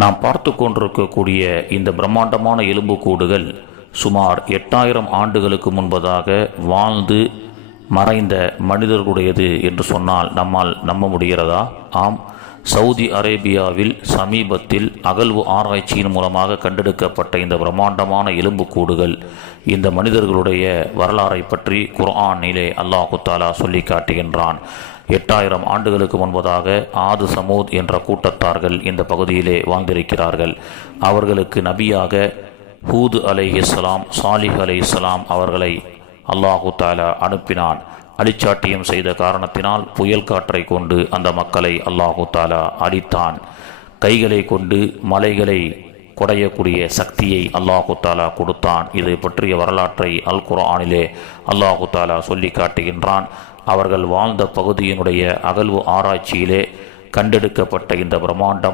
நாம் பார்த்து கொண்டிருக்கக்கூடிய இந்த பிரம்மாண்டமான எலும்புக்கூடுகள் சுமார் 8000 ஆண்டுகளுக்கு முன்பதாக வாழ்ந்து மறைந்த மனிதர்களுடையது என்று சொன்னால் நம்மால் நம்ப முடிகிறதா? ஆம், சவுதி அரேபியாவில் சமீபத்தில் அகழ்வு ஆராய்ச்சியின் மூலமாக கண்டெடுக்கப்பட்ட இந்த பிரம்மாண்டமான எலும்புக்கூடுகள் இந்த மனிதர்களுடைய வரலாறை பற்றி குர்ஆனிலே அல்லாஹு தஆலா சொல்லி காட்டுகின்றான். 8000 ஆண்டுகளுக்கு முன்பதாக ஆது சமூத் என்ற கூட்டத்தார்கள் இந்த பகுதியிலே வாழ்ந்திருக்கிறார்கள். அவர்களுக்கு நபியாக ஹூத் அலைஹிஸ்ஸலாம், சாலிஹ் அலைஹிஸ்ஸலாம் அவர்களை அல்லாஹு தஆலா அனுப்பினான். அழிச்சாட்டியம் செய்த காரணத்தினால் புயல் காற்றை கொண்டு அந்த மக்களை அல்லாஹு தஆலா அழித்தான். கைகளை கொண்டு மலைகளை குடையக்கூடிய சக்தியை அல்லாஹு தஆலா கொடுத்தான். இது பற்றிய வரலாற்றை அல் குர்ஆனிலே அல்லாஹு தஆலா சொல்லி காட்டுகின்றான். அவர்கள் வாழ்ந்த பகுதியினுடைய அகழ்வு ஆராய்ச்சியிலே கண்டெடுக்கப்பட்ட இந்த பிரம்மாண்டம்